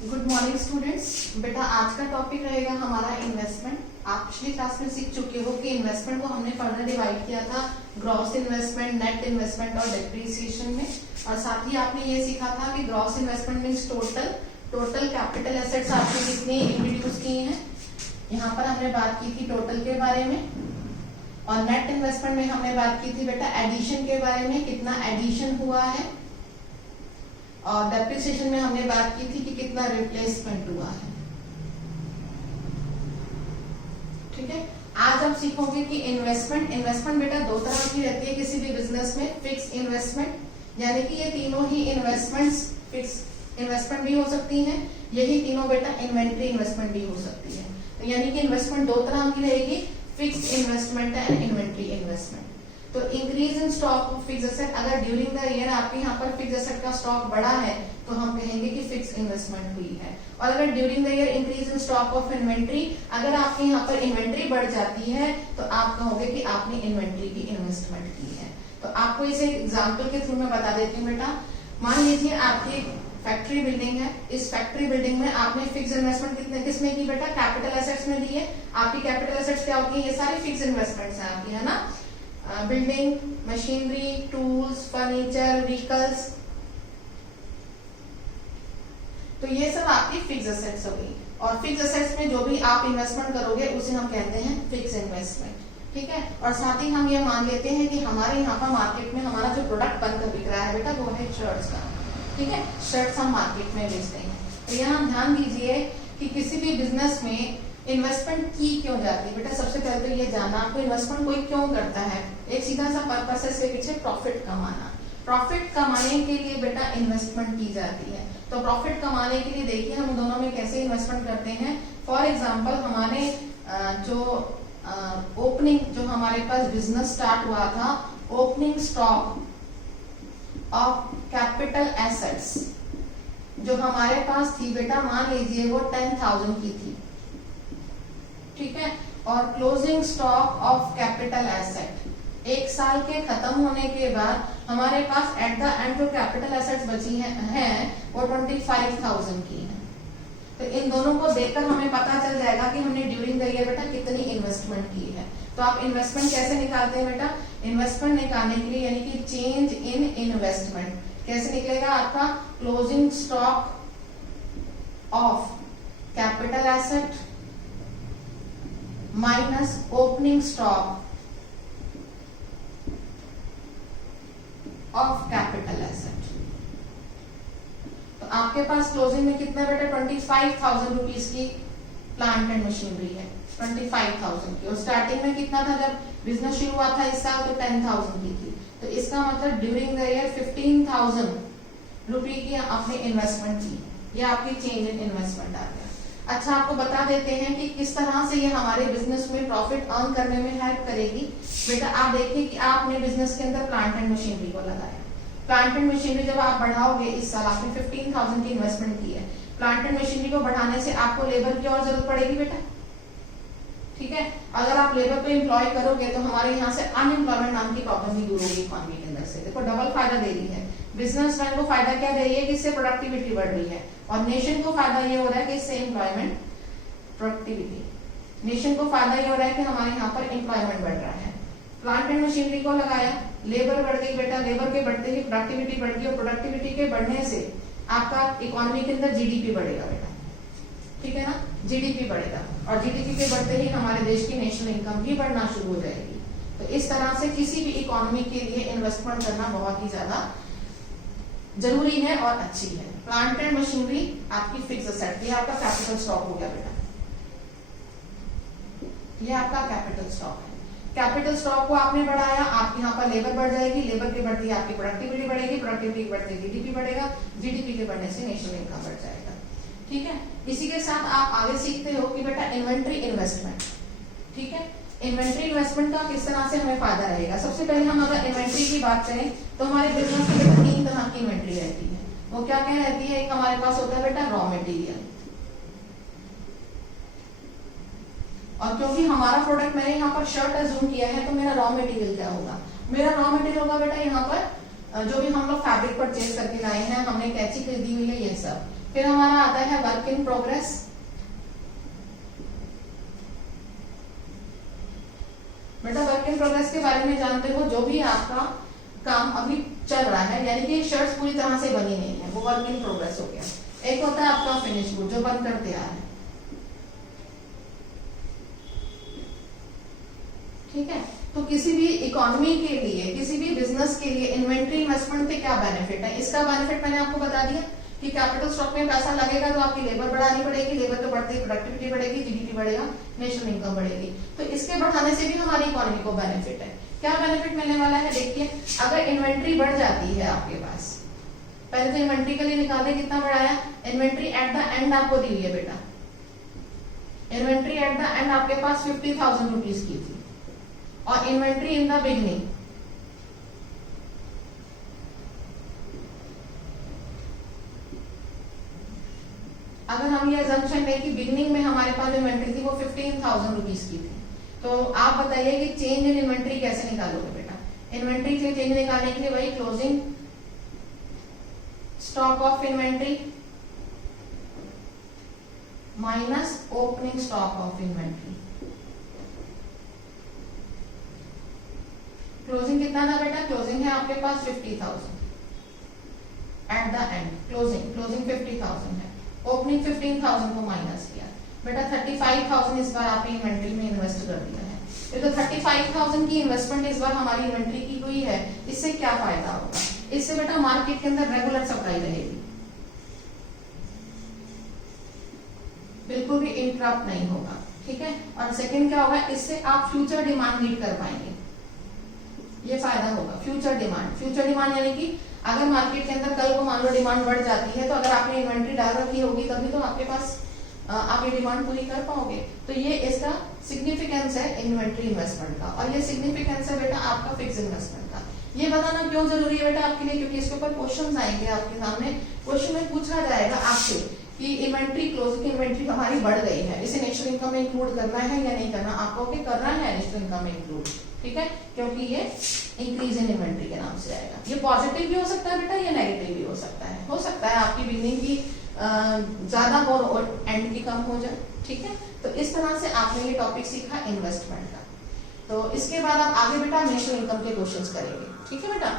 Good morning students. बेटा आज का टॉपिक रहेगा हमारा इन्वेस्टमेंट। आप पिछली क्लास में सीख चुके हो कि इन्वेस्टमेंट को हमने फर्दर डिवाइड किया था ग्रॉस इन्वेस्टमेंट, नेट इन्वेस्टमेंट और डेप्रिसिएशन में। और साथ ही आपने ये सीखा था कि gross investment means total capital assets आपने कितने इंट्रोड्यूस किए हैं। यहाँ पर हमने बात की थी टोटल के बारे में। और नेट इन्वेस्टमेंट में हमने बात की थी बेटा एडिशन के बारे में, कितना एडिशन हुआ है। और डेप्रिसिएशन में हमने बात की थी कि कितना रिप्लेसमेंट हुआ है। ठीक है, आज हम सीखोगे कि इन्वेस्टमेंट बेटा दो तरह की रहती है किसी भी बिजनेस में। फिक्स इन्वेस्टमेंट यानी कि ये तीनों ही इन्वेस्टमेंट्स फिक्स इन्वेस्टमेंट भी हो सकती हैं। यही तीनों बेटा इन्वेंट्री इन्वेस्टमेंट भी हो सकती है। तो यानी कि इन्वेस्टमेंट दो तरह की रहेगी, fix investment and inventory investment. तो increase in stock of fix asset, अगर ड्यूरिंग द ईयर आपके यहाँ पर फिक्स एसेट का स्टॉक बढ़ा है तो हम कहेंगे कि फिक्स इन्वेस्टमेंट हुई है। और अगर during the year increase in stock of inventory, अगर आपके यहाँ पर इन्वेंट्री बढ़ जाती है तो आप कहोगे कि आपने इन्वेंट्री की इन्वेस्टमेंट की है। तो आपको इसे एग्जाम्पल के थ्रू में बता देती हूँ बेटा। मान लीजिए आपकी फैक्ट्री बिल्डिंग है, इस फैक्ट्री बिल्डिंग में आपने फिक्स इन्वेस्टमेंट किसमें की बेटा, कैपिटल एसेट्स में दी है। आपकी कैपिटल एसेट्स क्या होती है, ये सारी फिक्स इन्वेस्टमेंट्स हैं आपकी, है ना। Building, machinery, tools, furniture, vehicles, तो ये सब आपकी फिक्स एसेट्स हो गई। और फिक्स एसेट्स में जो भी आप इन्वेस्टमेंट करोगे उसे हम कहते हैं फिक्स इन्वेस्टमेंट। ठीक है, और साथ ही हम ये मान लेते हैं कि हमारे यहाँ पर मार्केट में हमारा जो प्रोडक्ट बनकर बिक रहा है बेटा वो है शर्ट्स का। ठीक है, शर्ट्स हम मार्केट में बेचते हैं। तो यहाँ ध्यान दीजिए कि किसी भी बिजनेस में इन्वेस्टमेंट की क्यों जाती है बेटा। सबसे पहले तो ये जानना आपको इन्वेस्टमेंट कोई क्यों करता है। एक सीधा सा पर्पस है इसके पीछे, प्रॉफिट कमाना। प्रॉफिट कमाने के लिए बेटा इन्वेस्टमेंट की जाती है। तो प्रॉफिट कमाने के लिए देखिए हम दोनों में कैसे इन्वेस्टमेंट करते हैं। फॉर एग्जाम्पल हमारे जो ओपनिंग जो हमारे पास बिजनेस स्टार्ट हुआ था, opening stock of capital assets जो हमारे पास थी बेटा, मान लीजिए वो 10,000 की थी। ठीक है, और closing stock of capital asset एक साल के खत्म होने के बाद हमारे पास एट द एंड जो कैपिटल एसेट्स बची हैं वो 25,000 की है। तो इन दोनों को देखकर हमें पता चल जाएगा कि हमने ड्यूरिंग द ईयर बेटा कितनी इन्वेस्टमेंट की है। तो आप इन्वेस्टमेंट कैसे निकालते हैं बेटा, इन्वेस्टमेंट निकालने के लिए यानी कि चेंज इन इन्वेस्टमेंट कैसे निकलेगा आपका, closing stock of capital asset minus opening stock of capital asset. तो आपके पास क्लोजिंग में कितना बेटा 25,000 रुपीज की प्लांट एंड मशीनरी है, 25,000 की। और स्टार्टिंग में कितना था जब बिजनेस शुरू हुआ था इस साल, तो 10,000 की थी। तो इसका मतलब ड्यूरिंग द ईयर 15,000 रुपए की आपने इन्वेस्टमेंट की। ये आपकी चेंज इन इन्वेस्टमेंट आ गया। अच्छा, आपको बता देते हैं कि किस तरह से ये हमारे बिजनेस में प्रॉफिट अर्न करने में हेल्प करेगी। बेटा आप देखिए कि आपने बिजनेस के अंदर प्लांट एंड मशीनरी को लगाया। प्लांट एंड मशीनरी जब आप बढ़ाओगे, इस साल आपने 15,000 की इन्वेस्टमेंट की है। प्लांट एंड मशीनरी को बढ़ाने से आपको लेबर की और जरूरत पड़ेगी बेटा। ठीक है, अगर आप लेबर को एम्प्लॉय करोगे तो हमारे यहाँ से अनएम्प्लॉयमेंट नाम की प्रॉब्लम भी दूर होगी इकोनॉमी के अंदर से। देखो डबल फायदा दे रही है। बिजनेसमैन को फायदा क्या दे रही है कि इससे प्रोडक्टिविटी बढ़ रही है, और नेशन को फायदा ये हो रहा है कि इससे एम्प्लॉयमेंट प्रोडक्टिविटी, नेशन को फायदा ये हो रहा है कि हमारे यहाँ पर एम्प्लॉयमेंट बढ़ रहा है। प्लांट एंड मशीनरी को लगाया, लेबर बढ़ गई बेटा, लेबर के बढ़ते ही प्रोडक्टिविटी बढ़ गई, और प्रोडक्टिविटी के बढ़ने से आपका इकोनॉमी के अंदर जीडीपी बढ़ेगा बेटा। ठीक है ना, जीडीपी बढ़ेगा, और जीडीपी के बढ़ते ही हमारे देश की नेशनल इनकम भी बढ़ना शुरू हो जाएगी। तो इस तरह से किसी भी इकोनॉमी के लिए इन्वेस्टमेंट करना बहुत ही ज्यादा जरूरी है और अच्छी है। प्लांट एंड मशीनरी आपकी फिक्स एसेट, ये आपका कैपिटल स्टॉक हो गया बेटा, ये आपका कैपिटल स्टॉक है। कैपिटल स्टॉक को आपने बढ़ाया, आपके यहाँ पर लेबर बढ़ जाएगी, लेबर के बढ़ती आपकी प्रोडक्टिविटी बढ़ेगी, प्रोडक्टिविटी के बढ़ते जीडीपी बढ़ेगा, जीडीपी के बढ़ने से नेशनल इनकम बढ़ जाएगा। ठीक है, इसी के साथ आप आगे सीखते हो कि बेटा इन्वेंट्री इन्वेस्टमेंट। ठीक है, इन्वेंट्री इन्वेस्टमेंट का किस तरह से हमें फायदा रहेगा। सबसे पहले हम अगर इन्वेंट्री की बात करें तो हमारे बिजनेस में 3 तरह की इन्वेंट्री रहती है। वो क्या क्या रहती है, एक हमारे पास होता है बेटा रॉ मटेरियल, और क्योंकि हमारा प्रोडक्ट मैंने यहाँ पर शर्ट अज्यूम किया है तो मेरा रॉ मटेरियल क्या होगा, मेरा रॉ मटेरियल होगा बेटा यहाँ पर जो भी हम लोग फैब्रिक परचेज करके लाए हैं, हमने कैंची खरीदी हुई है, ये सब फिर हमारा आता है वर्क इन प्रोग्रेस। बेटा वर्क इन प्रोग्रेस के बारे में जानते हो, जो भी आपका काम अभी चल रहा है, यानी कि शर्ट्स पूरी तरह से बनी नहीं है, वो वर्क इन प्रोग्रेस हो गया। एक होता है आपका फिनिश गुड, जो बनकर तैयार है, ठीक है। तो किसी भी इकोनॉमी के लिए, किसी भी बिजनेस के लिए इन्वेंट्री इन्वेस्टमेंट के क्या बेनिफिट है? इसका बेनिफिट मैंने आपको बता दिया कि कैपिटल स्टॉक में पैसा लगेगा तो आपकी लेबर बढ़ानी पड़ेगी, लेबर तो बढ़ती प्रोडक्टिविटी बढ़ेगी, जीडीपी बढ़ेगा, नेशनल इनकम बढ़ेगी। तो इसके बढ़ाने से भी हमारी इकोनॉमी को बेनिफिट है। क्या बेनिफिट मिलने वाला है? देखिए, अगर इन्वेंट्री बढ़ जाती है आपके पास, पहले तो इन्वेंट्री के लिए निकाले, कितना बढ़ाया? इन्वेंट्री एट द एंड आपको दी हुई है बेटा, इन्वेंट्री एट द एंड आपके पास 50,000 रुपीज की थी, और इन्वेंट्री इन द बिगनिंग अगर हम ये अजम्पशन लें कि बिगनिंग में हमारे पास इन्वेंट्री थी वो 15,000 रुपीज की थी, तो आप बताइए कि चेंज इन इन्वेंट्री कैसे निकालोगे बेटा? इन्वेंट्री से चेंज निकालने के लिए वही closing stock of inventory minus opening stock of inventory. Closing कितना था बेटा? क्लोजिंग है आपके पास 50,000 एट द एंड, क्लोजिंग 50,000 है, ओपनिंग 15,000 को माइनस किया बेटा, 35,000 इस बार आपने इन्वेंट्री में इन्वेस्ट कर दिया है। ये तो 35,000 की इन्वेस्टमेंट इस बार हमारी इन्वेंट्री की हुई है, इससे क्या फायदा होगा? इससे बेटा मार्केट के अंदर रेगुलर सप्लाई रहेगी, बिल्कुल भी इंटरप्ट नहीं होगा, ठीक है। और सेकंड क्या होगा? इससे आप फ्यूचर डिमांड मीट कर पाएंगे, ये फायदा होगा। फ्यूचर डिमांड यानी कि अगर मार्केट के अंदर कल को मान लो डिमांड बढ़ जाती है, तो अगर आपने इन्वेंट्री डाल रखी होगी तभी तो आपके पास आप ये डिमांड पूरी कर पाओगे। तो ये इसका सिग्निफिकेंस है इन्वेंट्री इन्वेस्टमेंट का, और ये सिग्निफिकेंस है बेटा आपका फिक्स इन्वेस्टमेंट का। ये बताना क्यों जरूरी है बेटा आपके लिए? क्योंकि इसके ऊपर क्वेश्चन आएंगे आपके सामने, क्वेश्चन में पूछा जाएगा आपसे कि इन्वेंट्री क्लोजिंग इन्वेंट्री हमारी बढ़ गई है, इसे नेशनल इनकम में इंक्लूड करना है या नहीं करना? आपको करना है नेशनल इनकम में इंक्लूड, ठीक है, क्योंकि ये इंक्रीज इन इन्वेंट्री के नाम से आएगा। ये पॉजिटिव भी हो सकता है बेटा, ये नेगेटिव भी हो सकता है आपकी बिगनिंग की ज्यादा हो और एंड की कम हो जाए, ठीक है। तो इस तरह से आपने ये टॉपिक सीखा इन्वेस्टमेंट का। तो इसके बाद आप आगे बेटा नेशनल इनकम के क्वेश्चंस करेंगे, ठीक है बेटा।